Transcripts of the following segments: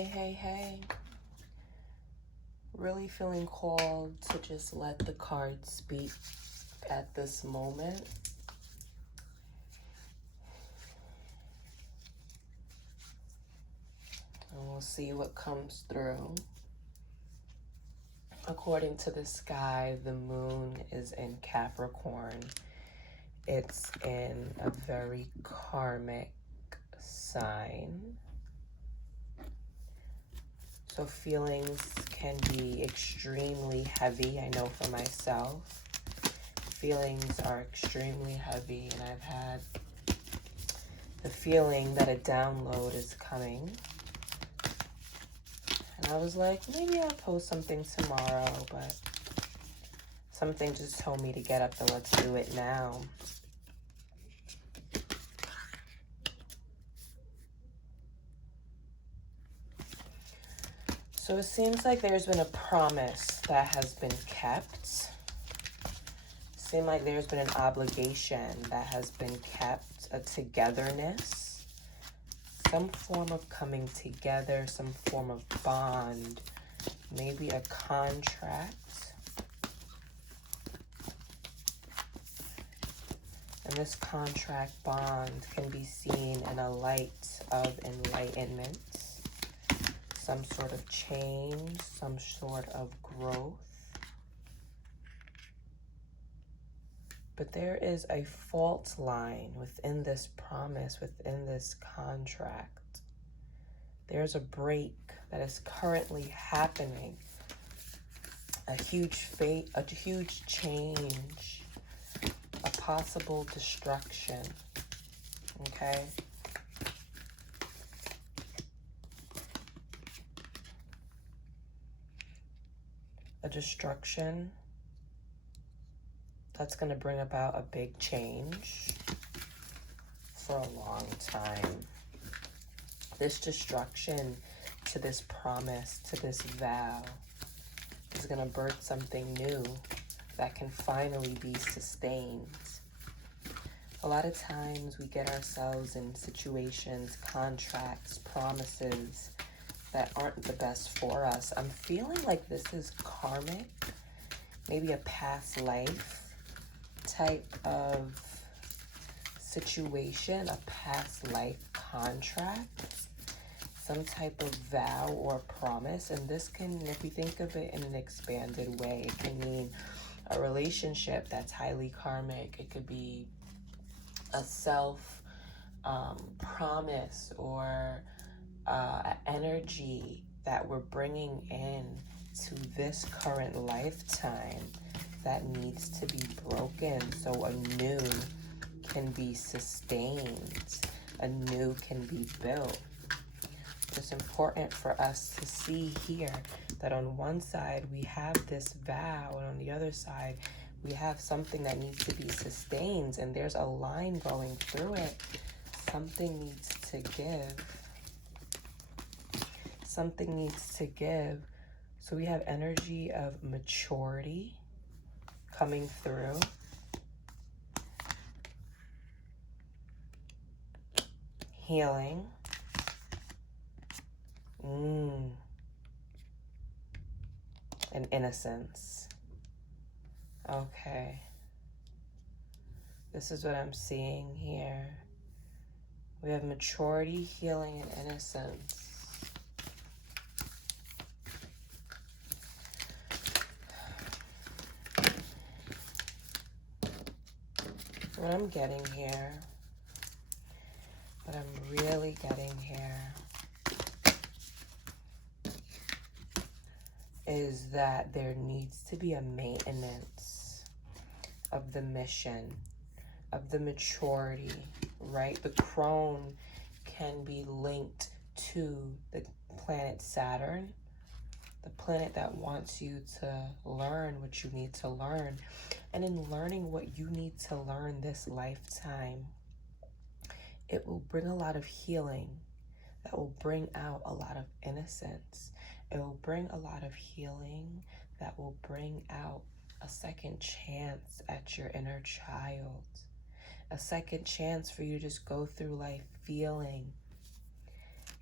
Hey. Really feeling called to just let the cards speak at this moment. And we'll see what comes through. According to the sky, the moon is in Capricorn. It's in a very karmic sign. So feelings can be extremely heavy. I know for myself, feelings are extremely heavy, and I've had the feeling that a download is coming. And I was like, maybe I'll post something tomorrow, but something just told me to get up and let's do it now. So it seems like there's been a promise that has been kept. Seems like there's been an obligation that has been kept, a togetherness, some form of coming together, some form of bond, maybe a contract. And this contract bond can be seen in a light of enlightenment, some sort of change, some sort of growth. But there is a fault line within this promise, within this contract. There's a break that is currently happening. A huge change, a possible destruction. Okay? A destruction that's going to bring about a big change for a long time. This destruction to this promise, to this vow, is going to birth something new that can finally be sustained. A lot of times we get ourselves in situations, contracts, promises that aren't the best for us. I'm feeling like this is karmic, maybe a past life type of situation, a past life contract, some type of vow or promise. And this can, if we think of it in an expanded way, it can mean a relationship that's highly karmic. It could be a self promise or an energy that we're bringing in to this current lifetime that needs to be broken so a new can be sustained, a new can be built. It's important for us to see here that on one side we have this vow, and on the other side we have something that needs to be sustained, and there's a line going through it. Something needs to give. Something needs to give. So we have energy of maturity coming through. Healing. And innocence. Okay. This is what I'm seeing here. We have maturity, healing, and innocence. What I'm getting here, what I'm really getting here, is that there needs to be a maintenance of the mission, of the maturity, right? The crone can be linked to the planet Saturn, the planet that wants you to learn what you need to learn. And in learning what you need to learn this lifetime, it will bring a lot of healing. That will bring out a lot of innocence. It will bring a lot of healing that will bring out a second chance at your inner child. A second chance for you to just go through life feeling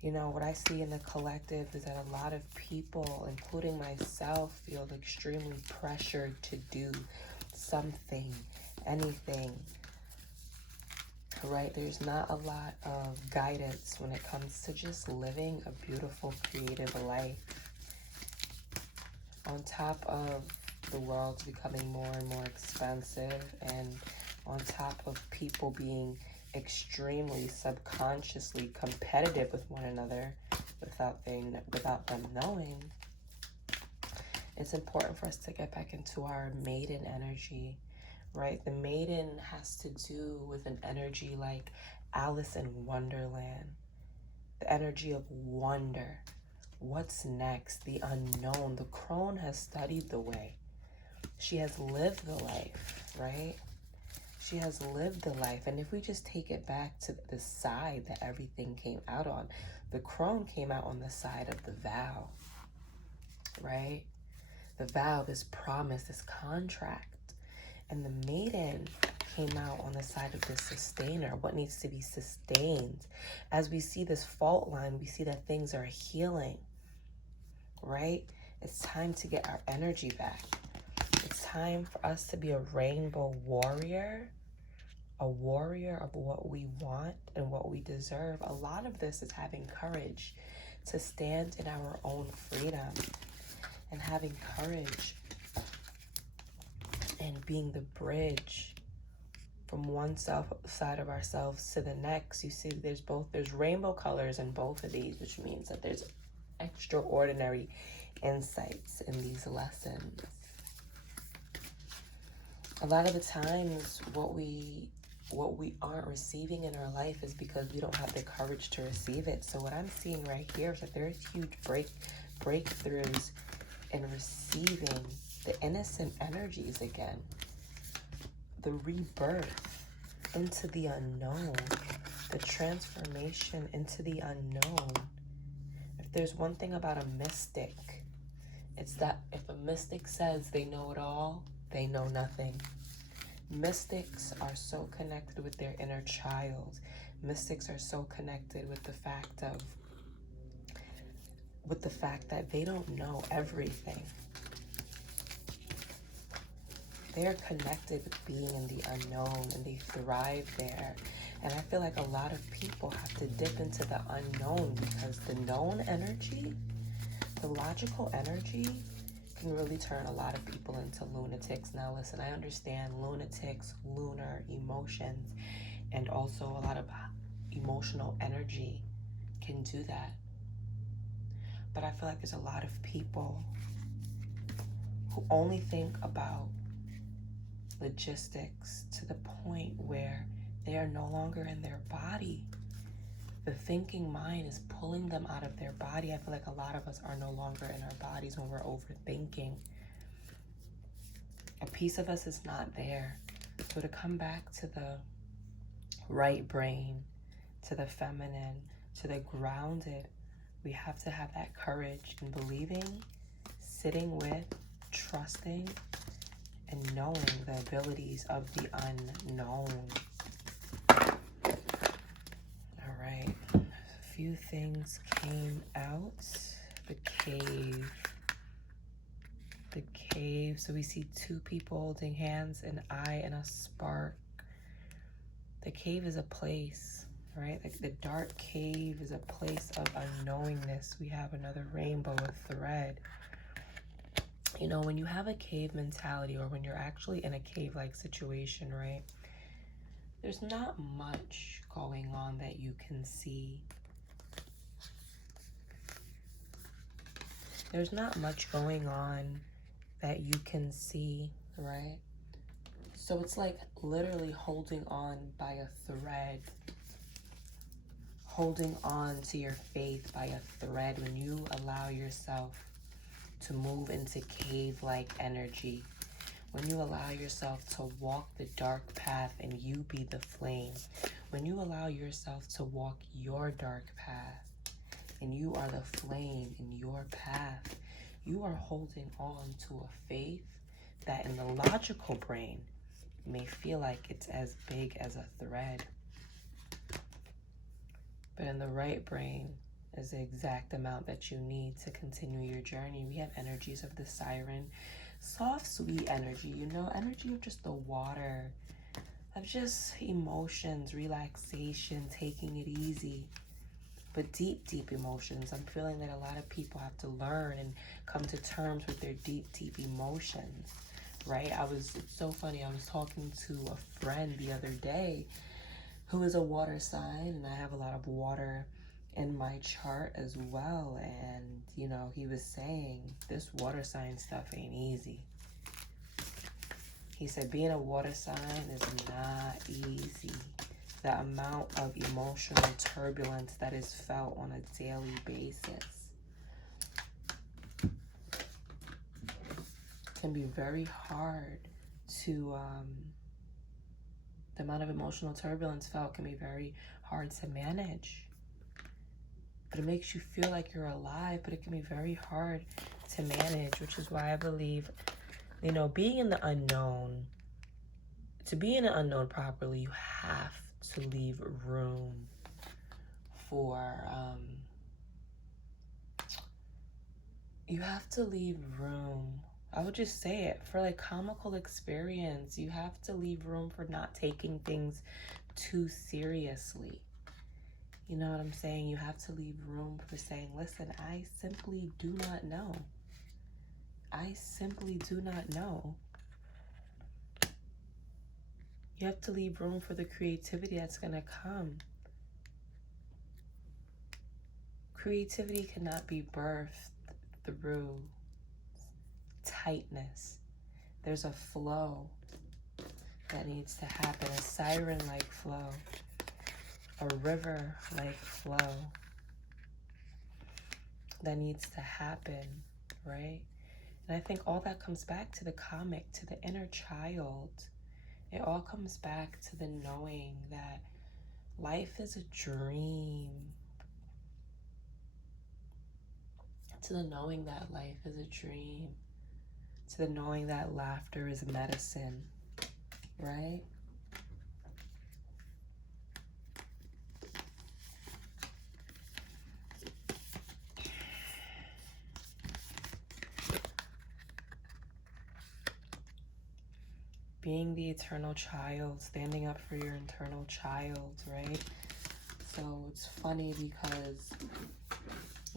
You know, what I see in the collective is that a lot of people, including myself, feel extremely pressured to do something, anything, right? There's not a lot of guidance when it comes to just living a beautiful, creative life. On top of the world becoming more and more expensive, and on top of people being extremely subconsciously competitive with one another without them knowing, it's important for us to get back into our maiden energy, right? The maiden has to do with an energy like Alice in Wonderland, the energy of wonder. What's next? The unknown. The crone has studied the way. She has lived the life, right? She has lived the life. And if we just take it back to the side that everything came out on, the crone came out on the side of the vow, right? The vow, this promise, this contract. And the maiden came out on the side of the sustainer, what needs to be sustained. As we see this fault line, we see that things are healing, right? It's time to get our energy back. It's time for us to be a rainbow warrior, a warrior of what we want and what we deserve. A lot of this is having courage to stand in our own freedom, and having courage and being the bridge from one side of ourselves to the next. You see, there's rainbow colors in both of these, which means that there's extraordinary insights in these lessons. A lot of the times what we aren't receiving in our life is because we don't have the courage to receive it. So what I'm seeing right here is that there's huge breakthroughs in receiving the innocent energies again, the rebirth into the unknown, the transformation into the unknown. If there's one thing about a mystic, it's that if a mystic says they know it all, they know nothing. Mystics are so connected with their inner child. Mystics are so connected with the fact that they don't know everything. They're connected with being in the unknown, and they thrive there. And I feel like a lot of people have to dip into the unknown, because the known energy, the logical energy, can really turn a lot of people into lunatics. Now listen, I understand lunatics, lunar emotions, and also a lot of emotional energy can do that. But I feel like there's a lot of people who only think about logistics to the point where they are no longer in their body. The thinking mind is pulling them out of their body. I feel like a lot of us are no longer in our bodies when we're overthinking. A piece of us is not there. So to come back to the right brain, to the feminine, to the grounded, we have to have that courage in believing, sitting with, trusting, and knowing the abilities of the unknown. All right. A few things came out. The cave. The cave. So we see two people holding hands, an eye and a spark. The cave is a place, right? Like the dark cave is a place of unknowingness. We have another rainbow, a thread. You know, when you have a cave mentality, or when you're actually in a cave-like situation, right? There's not much going on that you can see. There's not much going on that you can see, right? So it's like literally holding on by a thread. Holding on to your faith by a thread when you allow yourself to move into cave-like energy. When you allow yourself to walk the dark path and you be the flame. When you allow yourself to walk your dark path and you are the flame in your path, you are holding on to a faith that in the logical brain may feel like it's as big as a thread. But in the right brain, is the exact amount that you need to continue your journey. We have energies of the siren, soft, sweet energy, you know, energy of just the water, of just emotions, relaxation, taking it easy. But deep, deep emotions. I'm feeling that a lot of people have to learn and come to terms with their deep, deep emotions, right? It's so funny. I was talking to a friend the other day who is a water sign, and I have a lot of water in my chart as well. And, you know, he was saying this water sign stuff ain't easy. He said being a water sign is not easy. The amount of emotional turbulence that is felt on a daily basis can be very hard to, the amount of emotional turbulence felt can be very hard to manage. But it makes you feel like you're alive, but it can be very hard to manage, which is why I believe, you know, being in the unknown, to be in the unknown properly, you have to leave room for, I would just say it, for like comical experience. You have to leave room for not taking things too seriously. You know what I'm saying? You have to leave room for saying, listen, I simply do not know. I simply do not know. You have to leave room for the creativity that's going to come. Creativity cannot be birthed through tightness. There's a flow that needs to happen, a siren-like flow, a river-like flow that needs to happen, right? And I think all that comes back to the comic, to the inner child. It all comes back to the knowing that life is a dream. To the knowing that life is a dream. To the knowing that laughter is medicine, right? Being the eternal child, standing up for your internal child, right? So it's funny because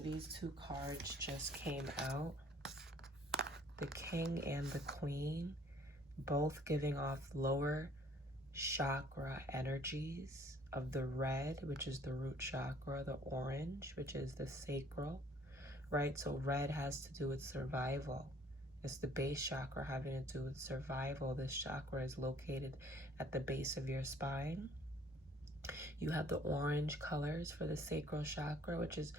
these two cards just came out. The King and the Queen, both giving off lower chakra energies of the red, which is the root chakra, the orange, which is the sacral, right? So red has to do with survival. It's the base chakra having to do with survival. This chakra is located at the base of your spine. You have the orange colors for the sacral chakra, which is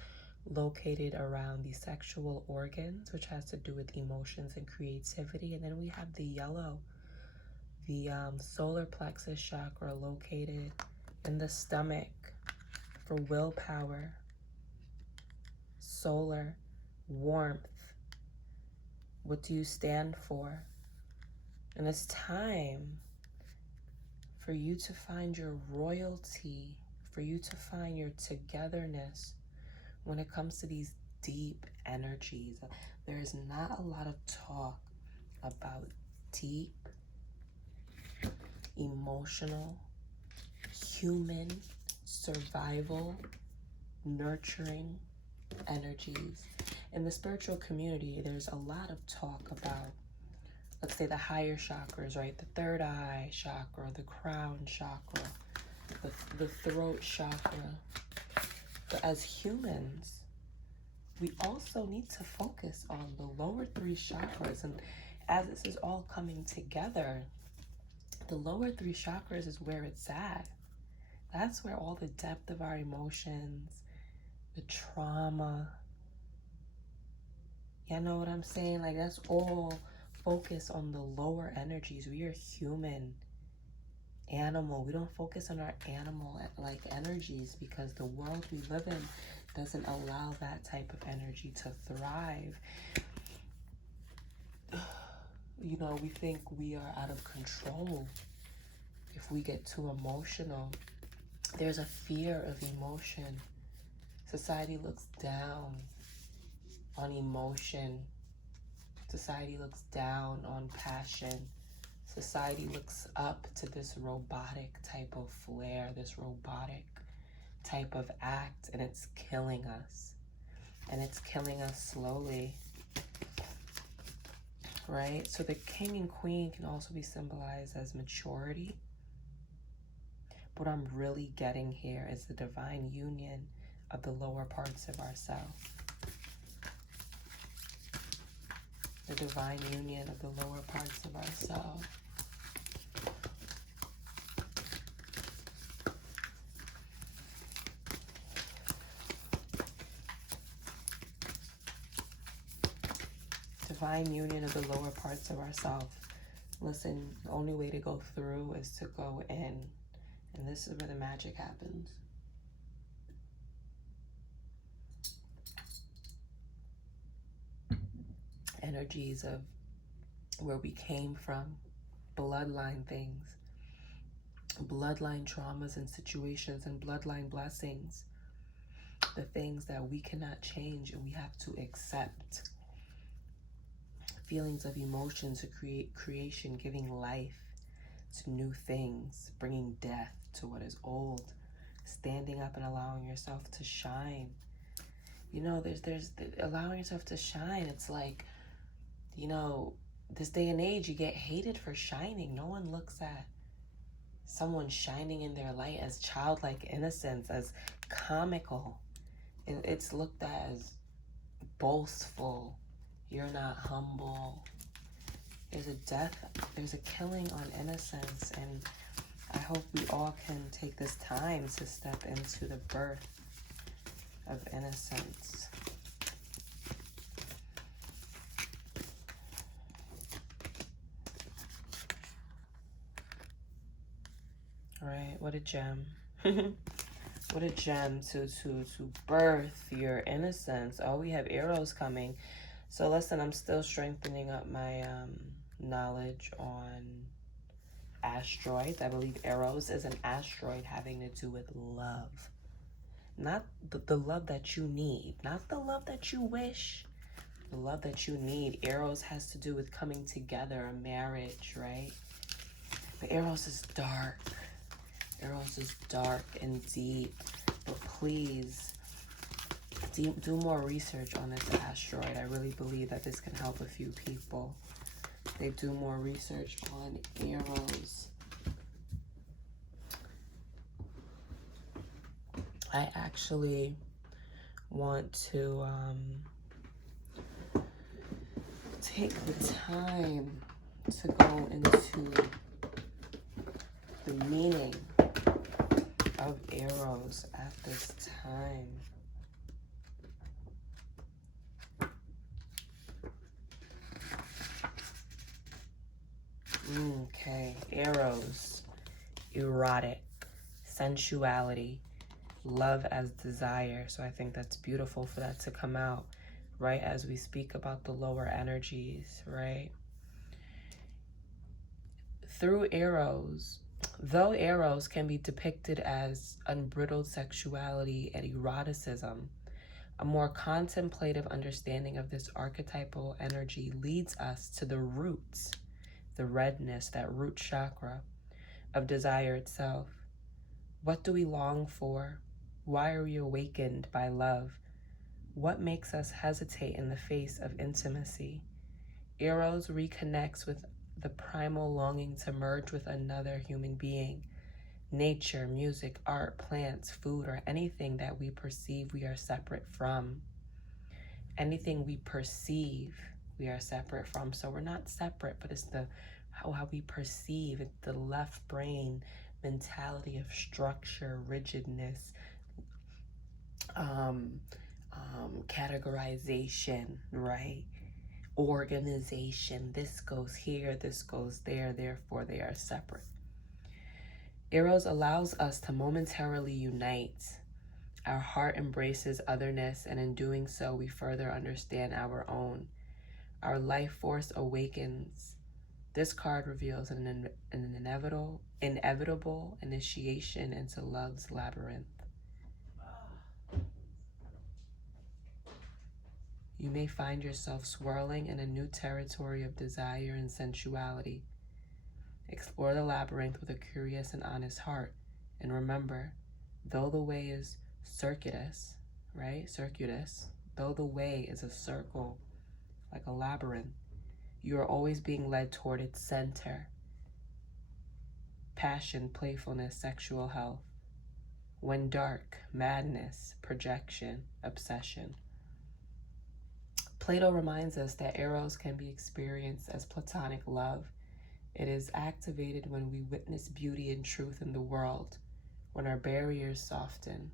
located around the sexual organs, which has to do with emotions and creativity. And then we have the yellow, the solar plexus chakra, located in the stomach for willpower, solar, warmth. What do you stand for? And it's time for you to find your royalty, for you to find your togetherness when it comes to these deep energies. There is not a lot of talk about deep, emotional, human, survival, nurturing energies. In the spiritual community, there's a lot of talk about, let's say, the higher chakras, right? The third eye chakra, the crown chakra, the throat chakra. But as humans, we also need to focus on the lower three chakras. And as this is all coming together, the lower three chakras is where it's at. That's where all the depth of our emotions, the trauma, you know what I'm saying? Like, that's all focus on the lower energies. We are human, animal. We don't focus on our animal like energies because the world we live in doesn't allow that type of energy to thrive. You know, we think we are out of control if we get too emotional. There's a fear of emotion. Society looks down on emotion. Society looks down on passion. Society looks up to this robotic type of flair, this robotic type of act, and it's killing us. And it's killing us slowly, right? So the king and queen can also be symbolized as maturity. What I'm really getting here is the divine union of the lower parts of ourselves. The divine union of the lower parts of ourselves. Divine union of the lower parts of ourselves. Listen, the only way to go through is to go in. And this is where the magic happens. Energies of where we came from, bloodline things, bloodline traumas and situations, and bloodline blessings, the things that we cannot change and we have to accept. Feelings of emotion to create creation, giving life to new things, bringing death to what is old, standing up and allowing yourself to shine. You know, there's allowing yourself to shine. It's like, you know, this day and age, you get hated for shining. No one looks at someone shining in their light as childlike innocence, as comical. It's looked at as boastful. You're not humble. There's a death, there's a killing on innocence, and I hope we all can take this time to step into the birth of innocence. All right, what a gem. What a gem to birth your innocence. Oh, we have arrows coming. So listen, I'm still strengthening up my knowledge on asteroids. I believe Eros is an asteroid having to do with love. Not the love that you need, not the love that you wish, the love that you need. Eros has to do with coming together, a marriage, right? But Eros is dark. Eros is dark and deep. But please, do more research on this asteroid. I really believe that this can help a few people. They do more research on Eros. I actually want to take the time to go into the meaning of Eros at this time. Okay, Eros, erotic, sensuality, love as desire. So I think that's beautiful for that to come out, right? As we speak about the lower energies, right? Through Eros, though Eros can be depicted as unbridled sexuality and eroticism, a more contemplative understanding of this archetypal energy leads us to the roots, the redness, that root chakra of desire itself. What do we long for? Why are we awakened by love? What makes us hesitate in the face of intimacy? Eros reconnects with the primal longing to merge with another human being. Nature, music, art, plants, food, or anything that we perceive we are separate from. Anything we perceive we are separate from. So we're not separate, but it's the how we perceive. It's the left brain mentality of structure, rigidness, categorization, right? Organization. This goes here, this goes there, therefore they are separate. Eros allows us to momentarily unite. Our heart embraces otherness, and in doing so, we further understand our own. Our life force awakens. This card reveals an inevitable initiation into love's labyrinth. You may find yourself swirling in a new territory of desire and sensuality. Explore the labyrinth with a curious and honest heart. And remember, though the way is circuitous, right? Circuitous. Though the way is a circle, like a labyrinth, you are always being led toward its center. Passion, playfulness, sexual health. When dark, madness, projection, obsession. Plato reminds us that eros can be experienced as platonic love. It is activated when we witness beauty and truth in the world, when our barriers soften.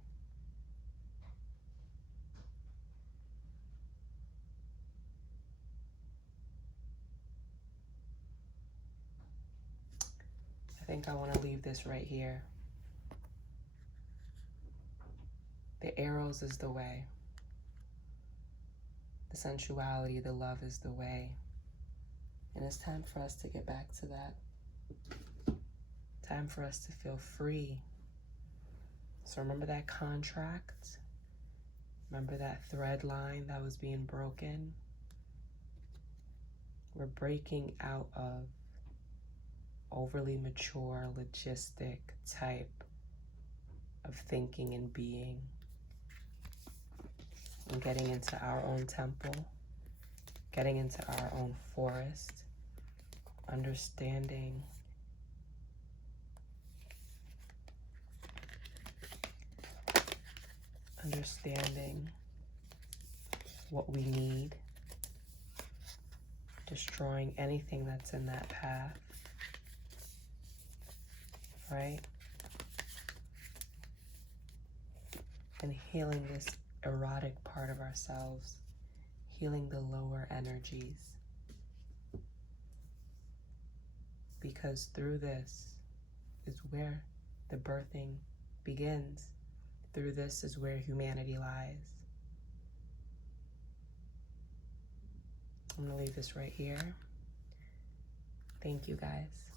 I think I want to leave this right here. The eros is the way. The sensuality, the love is the way. And it's time for us to get back to that. Time for us to feel free. So remember that contract? Remember that thread line that was being broken? We're breaking out of overly mature, logistic type of thinking and being, and getting into our own temple, getting into our own forest, understanding what we need, destroying anything that's in that path, right? And healing this erotic part of ourselves, healing the lower energies. Because through this is where the birthing begins. Through this is where humanity lies. I'm gonna leave this right here. Thank you, guys.